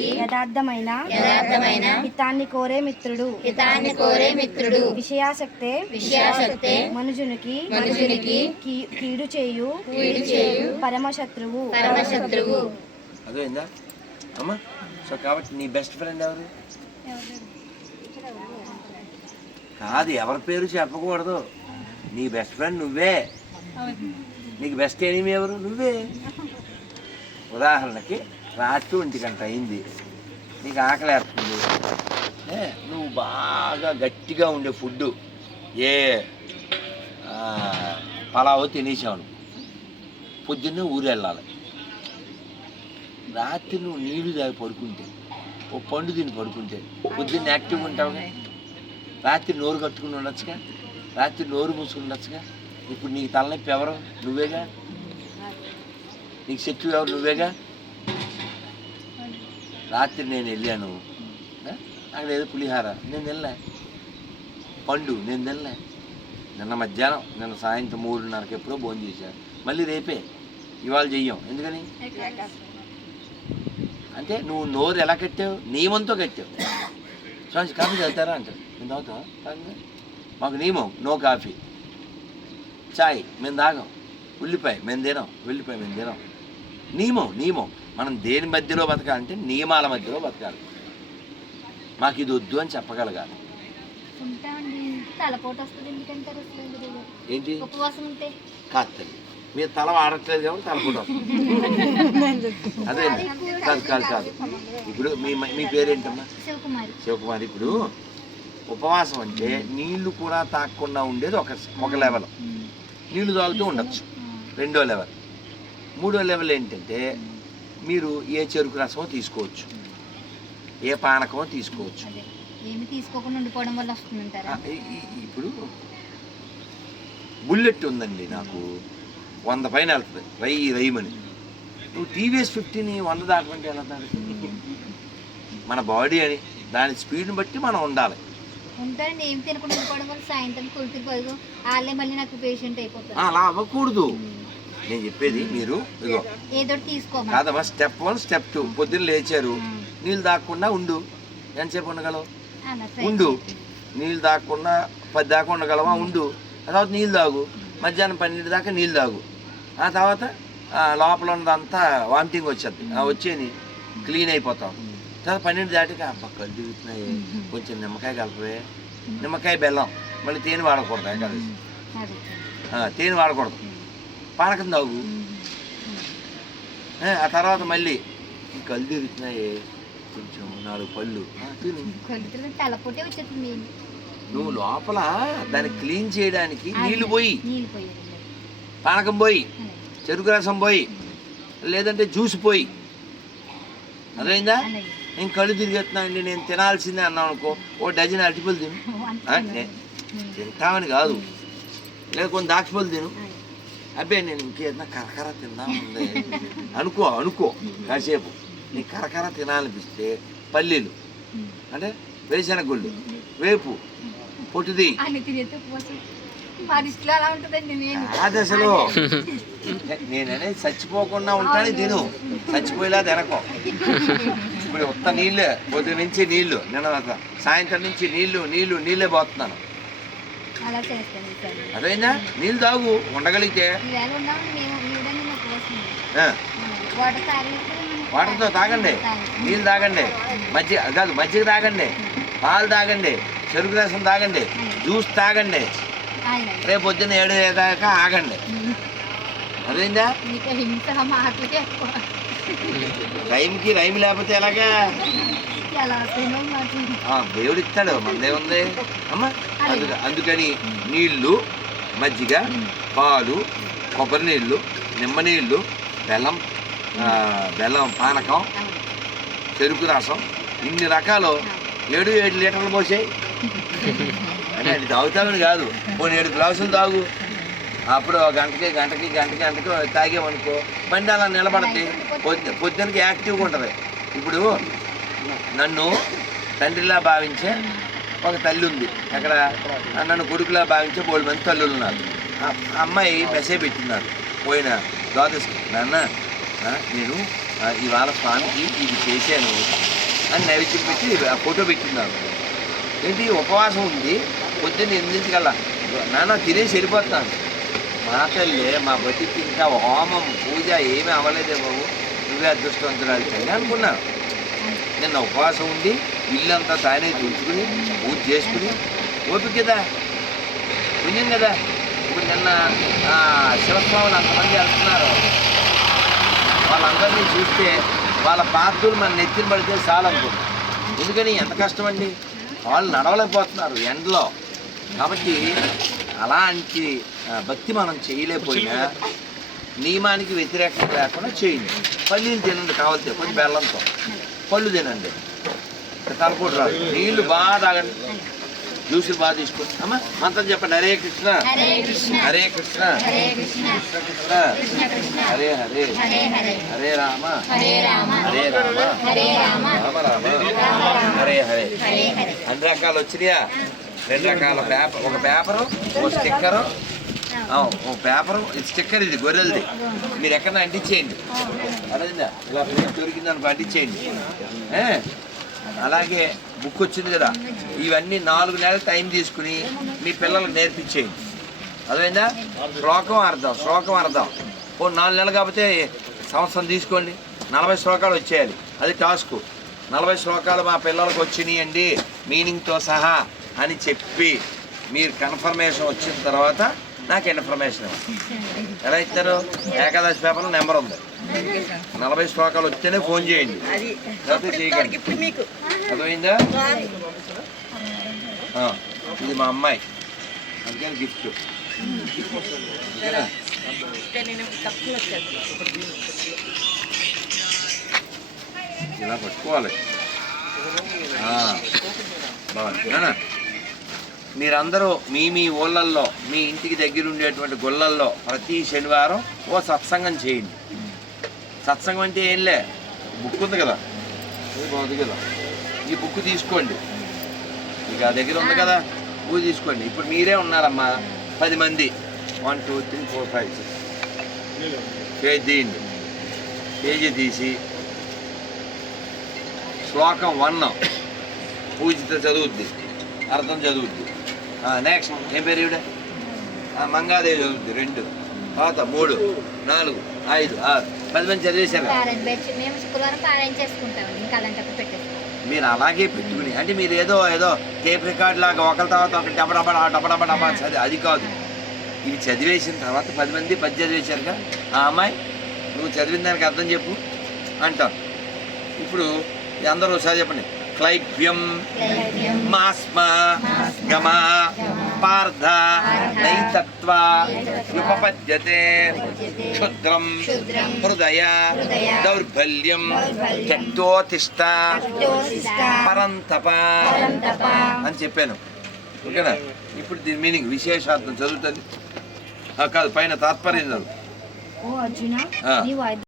యథార్థమైన యథార్థమైన హితాన్ని కోరే మిత్రుడు. హితాన్ని కోరే మిత్రుడు. విషయాసక్తే విషయాసక్తే మనుజునికి మనుషునికి కీ- కీడు చేయు కీడు చేయు పరమశత్రువు. పరమశత్రువు. అర్థమైందా? అమ్మా సో కాబట్టి నీ బెస్ట్ ఫ్రెండ్ ఎవరు? కాదు ఎవరి పేరు చెప్పకూడదు. నీ బెస్ట్ ఫ్రెండ్ నువ్వే. నీకు బెస్ట్ ఎనిమి ఎవరు? నువ్వే. ఉదాహరణకి రాత్రి ఒంటి గంట అయింది. నీకు ఆకలేస్తుంది ఏ, నువ్వు బాగా గట్టిగా ఉండే ఫుడ్ ఏ పలావో తినేసావు పొద్దున్నే ఊరు వెళ్ళాలి. రాత్రి నువ్వు నీళ్ళు తాగి పడుకుంటే ఓ పండు తిని పడుకుంటే పొద్దున్న యాక్టివ్గా ఉంటావుగా? రాత్రి నోరు కట్టుకుని ఉండొచ్చుగా? రాత్రి నోరు మూసుకుని ఉండొచ్చుగా? ఇప్పుడు నీకు తలనొప్పి ఎవరు? నువ్వేగా? నీకు శత్రువు ఎవరు? నువ్వేగా? రాత్రి నేను వెళ్ళాను? అక్కడ ఏదో పులిహార. నేను వెళ్ళా పండు నేను తినలే. నిన్న మధ్యాహ్నం నిన్న సాయంత్రం మూడున్నరకి ఎప్పుడో భోజనం చేశాను మళ్ళీ రేపే. ఇవాళ చెయ్యం. ఎందుకని? అంటే నువ్వు నోరు ఎలా కట్టావు? నియమంతో కట్టావు. స్వామి కాఫీ తాగుతారా అంటారు. నేను తాగుతావా? తాగు మాకు నియమం. No coffee. చాయ్. మేము తాగం. ఉల్లిపాయ. మేము తినాం. ఉల్లిపాయ మేము తినాం. నియమం నియమం. మనం దేని మధ్యలో బతకాలంటే నియమాల మధ్యలో బతకాలి. మాకు ఇది వద్దు అని చెప్పగలగాలి? ఏంటి? కాదు తల్లి. మీరు తల వాడట్లేదు కాబట్టి తలపూట వస్తుంది. అదే కాదు కాదు కాదు. ఇప్పుడు మీ మీ పేరేంటమ్మా? శివకుమారి. శివకుమార్ ఇప్పుడు ఉపవాసం అంటే నీళ్ళు కూడా తాగకుండా ఉండేది ఒక ఒక లెవెల్ నీళ్ళు తాగుతూ ఉండొచ్చు. రెండో లెవెల్ మూడో లెవెల్ ఏంటంటే మీరు ఏ చెరుకు రసమో తీసుకోవచ్చు. ఏ పానకమో తీసుకోవచ్చు. ఏమి తీసుకోకుండా ఉండిపోవడం వల్ల వస్తుందంటారా? ఇప్పుడు బుల్లెట్ ఉందండి నాకు. వంద పైన వెళ్తుంది. రై రైమని. నువ్వు టీవీఎస్ ఫిఫ్టీని వంద ఎలా దాటుతుంది మన బాడీ అని. దాని స్పీడ్ని బట్టి మనం ఉండాలి. ఉంటారండి. తినకుండా ఉండిపోవడం వల్ల సాయంత్రం వాళ్ళే మళ్ళీ నాకు పేషెంట్ అయిపోతారు. అలా అవ్వకూడదు. నేను చెప్పేది మీరు ఇదిగో. ఏదో కాదమ్మా స్టెప్ వన్ స్టెప్ టూ పొద్దున్న లేచారు. నీళ్ళు తాగకుండా ఉండు. ఎంతసేపు ఉండగలవు? అలా try ఉండు. నీళ్ళు తాగకుండా పది దాకా ఉండగలవా? ఉండు. ఆ తర్వాత నీళ్ళు తాగు. మధ్యాహ్నం పన్నెండు దాకా నీళ్ళు తాగు. ఆ తర్వాత ఆ, లోపల ఉన్నదంతా వామిటింగ్ వచ్చేది. ఆ వచ్చేని క్లీన్ అయిపోతాం. తర్వాత పన్నెండు దాటికి అబ్బా కళ్ళు తిరుగుతున్నాయి. కొంచెం నిమ్మకాయ కలపవే. నిమ్మకాయ బెల్లం. మళ్ళీ తేనె వాడకూడదు ఏకాదశి. అదే. ఆ, తేనె వాడకూడదు. పానకం తాగు. ఆ, తర్వాత మళ్ళీ కళ్ళు తిరుగుతున్నాయి కొంచెం నాలుగు పళ్ళు. నువ్వు లోపల దాన్ని క్లీన్ చేయడానికి నీళ్ళు పోయి. నీళ్ళు పోయారండి పానకం పోయి. చెరుకు రసం పోయి. లేదంటే జ్యూస్ పోయి. అదైందా నేను కళ్ళు తిరిగేస్తున్నానండి నేను తినాల్సిందే అన్నావు అనుకో ఓ డజన్ అరటిపళ్ళు తిను. తింటామని కాదు. లేదా కొన్ని దాక్షపళ్ళు తిను. అబ్బే నేను ఇంకేదన్నా కరకర తిందాం ఉంది అనుకో అనుకో కాసేపు నీ కరకర తినాలనిపిస్తే పల్లీలు అంటే వేరుశెనగ గుళ్ళు వేపు పొట్టుది కాదు అసలు నేననేది చచ్చిపోకుండా ఉంటాను తిను చచ్చిపోయేలా తినకో ఇప్పుడు ఉత్త నీళ్ళే పొద్దు నుంచి నీళ్ళు నిన్న సాయంత్రం నుంచి నీళ్ళు నీళ్ళు నీళ్ళే పోతున్నాను అదైనా? నీళ్ళు తాగు ఉండగలిగితే వాటర్తో తాగండి. నీళ్ళు తాగండి. మజ్జిగ కాదు మజ్జిగ తాగండి. పాలు తాగండి. చెరుకు రసం తాగండి. జ్యూస్ తాగండి. రేపు పొద్దున్న ఏడు దాకా ఆగండి. అదైందా? టైంకి రైమ్ లేకపోతే ఎలాగా? దేవుడు ఇస్తాడు మనదే ఉంది అమ్మా అందుక అందుకని నీళ్ళు మజ్జిగ పాలు కొబ్బరి నీళ్ళు నిమ్మ నీళ్ళు బెల్లం బెల్లం పానకం చెరుకు రసం ఇన్ని రకాలు. ఏడు ఏడు లీటర్లు పోసాయి. అంటే అది తాగుతామని కాదు. పోనీ ఏడు గ్లాసులు తాగు. అప్పుడు గంటకి గంటకి గంటకి గంటకి తాగేమనుకో. బండి అలా నిలబడద్ది. పొద్దు పొద్దునకి యాక్టివ్గా ఉంటుంది. ఇప్పుడు నన్ను తండ్రిలా భావించే ఒక తల్లి ఉంది. అక్కడ నన్ను కొడుకులా భావించే మూడు మంది తల్లులు ఉన్నారు. అమ్మాయి మెసేజ్ పెట్టినారు పోయిన ద్వాదశి నాన్న నేను ఇవాళ స్వామికి ఇది చేశాను అని నైవేద్యం పెట్టి ఆ ఫోటో పెట్టినారు ఏంటి ఉపవాసం ఉంది. పొద్దున్న ఎనిమిదింటికల్లా. నాన్న తినేసి వెళ్ళిపోతున్నాను. మా తల్లి మా బతికి ఇంకా హోమం పూజ ఏమీ అవ్వలేదే బాబు. నువ్వే అదృష్టవంతురాలు తల్లి అనుకున్నాను నిన్న ఉపవాసం ఉండి ఇల్లంతా తానే తుంచుకుని పూజ చేసుకుని ఓపిక కదా? పుణ్యం కదా? ఇప్పుడు నిన్న ఆ, శివస్వాములు అంతమంది వెళ్తున్నారు. వాళ్ళందరినీ చూస్తే వాళ్ళ పాత్రలు మన నెత్తిన పడితే చాలనుకో ఎందుకని? ఎంత కష్టం అండి వాళ్ళు నడవలేకపోతున్నారు ఎండలో. కాబట్టి అలాంటి భక్తి మనం చేయలేకపోయినా నియమానికి వ్యతిరేకం లేకుండా చేయండి. పల్లీలు తినండి కావాల్సి కొంచెం బెల్లంతో. పళ్ళు తినండి. తలపోటు రాదు. నీళ్ళు బాగా తాగండి. జ్యూసులు బాగా తీసుకోండి. అమ్మా మంత్రం చెప్పండి. హరే కృష్ణ. హరే కృష్ణ. హరే కృష్ణ. హరే కృష్ణ. హరే హరే. హరే రామ. హరే రామ. రామ. రామ. హరే హరే. అన్ని రకాలు వచ్చినాయా? రెండు రకాల పేపర్ ఒక పేపరు ఒక స్టిక్కరు ఓ పేపర్ పేపరు ఇది స్టిక్కర్ ఇది గొర్రెలది. మీరు ఎక్కడ అంటించేయండి. అర్థమైందా ఇలా ప్లేట్ దొరికింది అనుకో అంటించేయండి. అలాగే బుక్ వచ్చింది కదా. ఇవన్నీ నాలుగు నెలలు టైం తీసుకుని మీ పిల్లలకు నేర్పించేయండి. అదేందా శ్లోకం అర్థం శ్లోకం అర్థం. ఓ నాలుగు నెలలు కాకపోతే సంవత్సరం తీసుకోండి. నలభై శ్లోకాలు వచ్చేయాలి. అది టాస్క్. నలభై శ్లోకాలు మా పిల్లలకు వచ్చినాయండి. మీనింగ్తో సహా అని చెప్పి మీరు కన్ఫర్మేషన్ వచ్చిన తర్వాత నాకు ఇన్ఫర్మేషన్ ఇవ్వండి. ఎలా ఇస్తారు ఏకాదశి పేపర్లో నెంబర్ ఉంది. నలభై శ్లోకాలు వస్తేనే ఫోన్ చేయండి. లేకపోతే చేయకండి. అర్థమైందా? ఆ, ఇది మా అమ్మాయి. అందుకని గిఫ్ట్? ఇలా పట్టుకోవాలి. బాగుంది. మీరందరూ మీ మీ ఊళ్ళల్లో మీ ఇంటికి దగ్గర ఉండేటువంటి గుళ్ళల్లో ప్రతి శనివారం ఓ సత్సంగం చేయండి. సత్సంగం అంటే ఏంలే బుక్ ఉంది కదా? బాగుంది కదా? ఈ బుక్ తీసుకోండి. ఇక ఆ దగ్గర ఉంది కదా? బుక్ తీసుకోండి. ఇప్పుడు మీరే ఉన్నారమ్మా పది మంది. One two three four five six. Page తీయండి. పేజీ తీసి శ్లోకం వన్. పూజిత చదువుద్ది. అర్థం చదువుద్ది. నెక్స్ట్ ఏం పేరు ఈవిడ? ఆ, మంగాదేవి చదువుద్ది రెండు. తర్వాత మూడు నాలుగు ఐదు ఆరు. పది మంది చదివేశారు. కదా. పారాయణ బ్యాచ్ మేము శుక్రవారం పారాయణ చేసుకుంటాం. ఇంకా అలాంటప్పుడు పెట్టేస్తాం. మీరు అలాగే పెట్టుకుని అంటే మీరు ఏదో ఏదో టేప్ రికార్డ్ లాగా ఒకరి తర్వాత ఒకటి డబడబడ డబడబడ చదివి అది కాదు. ఇవి చదివేసిన తర్వాత పది మంది పది చదివేశారుగా. ఆ అమ్మాయి నువ్వు చదివిన దానికి అర్థం చెప్పు. అంటాం. ఇప్పుడు అందరూ ఒకసారి చెప్పండి. క్లైవ్యం లైవ్యం మాస్మ గమ పార్థ నైతత్వ ఉపపద్యతే క్షుద్రం హృదయ దౌర్బల్యం త్యక్తోతిష్ట పరంతప అని చెప్పాను. ఓకేనా? ఇప్పుడు దీని మీనింగ్ విశేషార్థం చదువుతుంది. కాదు పైన తాత్పర్యం చదువు.